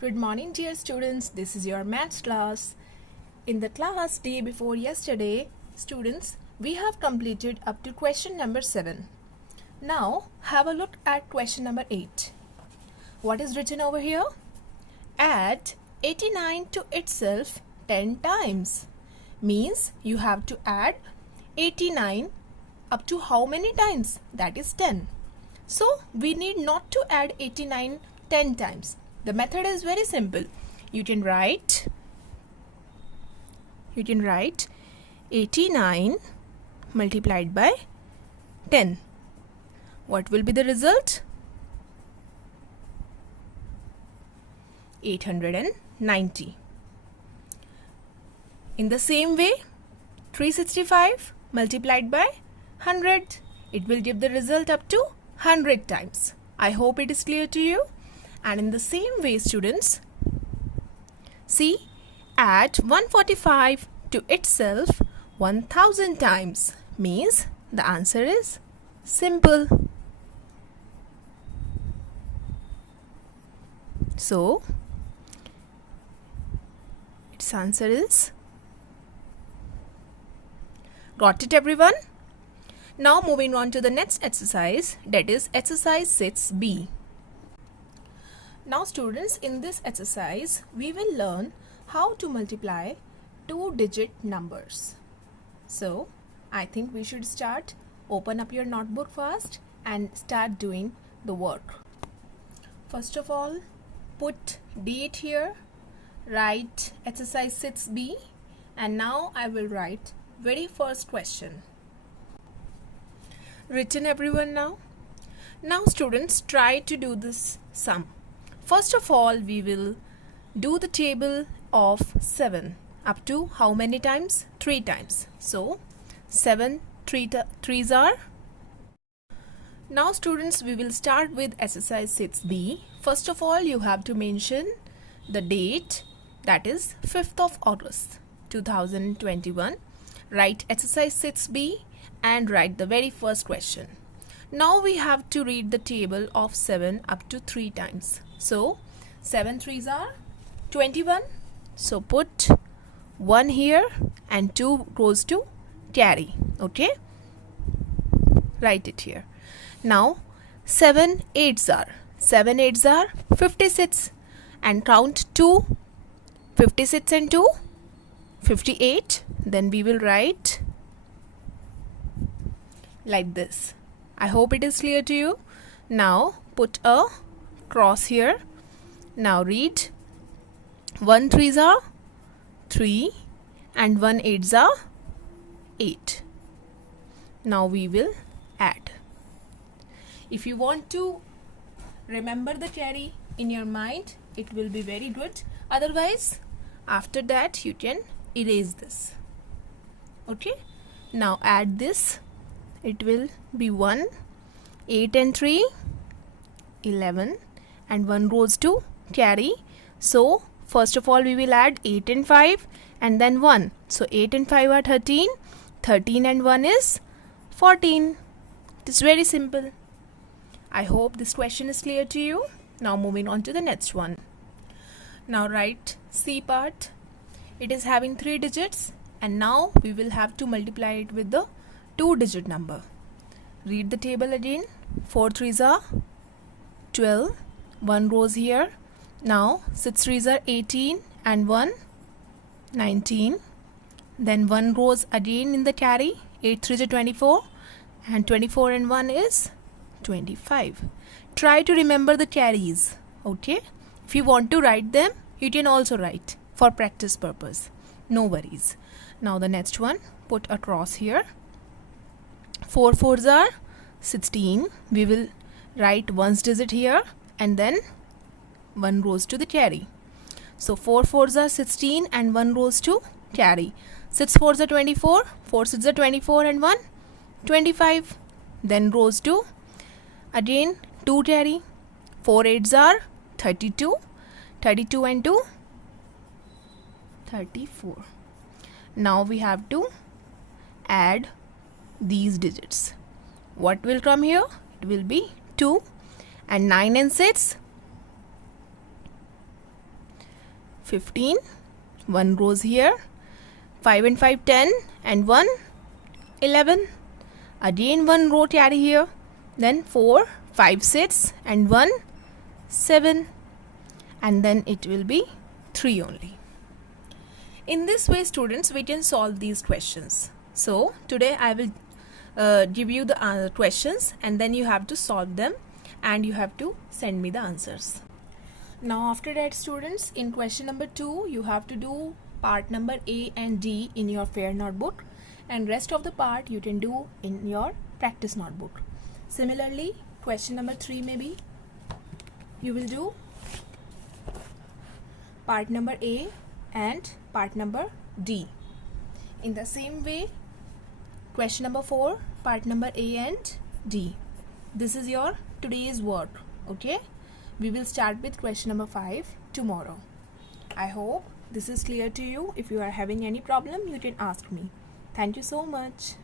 Good morning, dear students. This is your maths class. In the class day before yesterday, students, we have completed up to question number 7. Now, have a look at question number 8. What is written over here? Add 89 to itself 10 times. Means you have to add 89 up to how many times? That is 10. So, we need not to add 89 10 times. The method is very simple. You can write 89 multiplied by 10. What will be the result? 890. In the same way, 365 multiplied by 100. It will give the result up to 100 times. I hope it is clear to you. And in the same way, students, see, add 145 to itself 1000 times. Means the answer is simple. So, its answer is, got it everyone? Now moving on to the next exercise, that is exercise 6b. Now students, in this exercise, we will learn how to multiply 2-digit numbers. So, I think we should start. Open up your notebook first and start doing the work. First of all, put date here, write exercise 6b, and now I will write very first question. Written everyone now? Now students, try to do this sum. First of all, we will do the table of 7 up to how many times? 3 times. So, 7 threes are. Now students, we will start with exercise 6b. First of all, you have to mention the date, that is 5th of August 2021. Write exercise 6b and write the very first question. Now we have to read the table of 7 up to 3 times. So, 7 threes are 21. So, put 1 here and 2 goes to carry. Okay? Write it here. Now, 7 eights are 56. And count 2. 56 and 2. 58. Then we will write like this. I hope it is clear to you. Now, put a cross here. Now read 1 threes are 3 and 1 eights are 8. Now we will add. If you want to remember the carry in your mind, it will be very good. Otherwise, after that you can erase this. Okay? Now add this. It will be 1, 8 and 3, 11. And 1 goes to carry. So, first of all, we will add 8 and 5 and then 1. So, 8 and 5 are 13. 13 and 1 is 14. It is very simple. I hope this question is clear to you. Now, moving on to the next one. Now, write C part. It is having 3 digits and now we will have to multiply it with the 2-digit number. Read the table again. 4 threes are 12. 1 rows here. Now 6 threes are 18 and 1 19. Then 1 rows again in the carry. 8 threes are 24 and 24 and 1 is 25. Try to remember the carries. Okay? If you want to write them, you can also write for practice purpose. No worries. Now the next one, put a cross here. 4 fours are 16. We will write 1's digit here and then 1 rows to the carry. So 4 fours are 16 and 1 rows to carry. 6 fours are 24, 4 6 are 24 and 1 25. Then rows to again 2 carry. 4 eights are 32, 32 and 2 34. Now we have to add these digits. What will come here? It will be 2 and 9 and 6 15, 1 goes here, 5 and 5 10, and 1 11, again 1 row carry here, then 4 5 6, and 1 7, and then it will be 3 only. In this way, students, we can solve these questions. So today I will give you the questions, and then you have to solve them and you have to send me the answers. Now after that, students, in question number 2 you have to do part number A and D in your fair notebook, and rest of the part you can do in your practice notebook. Similarly, question number 3 maybe you will do part number A and part number D. In the same way, question number 4, part number A and D. This is your today's work. Okay, we will start with question number 5 tomorrow. I hope this is clear to you. If you are having any problem, you can ask me. Thank you so much.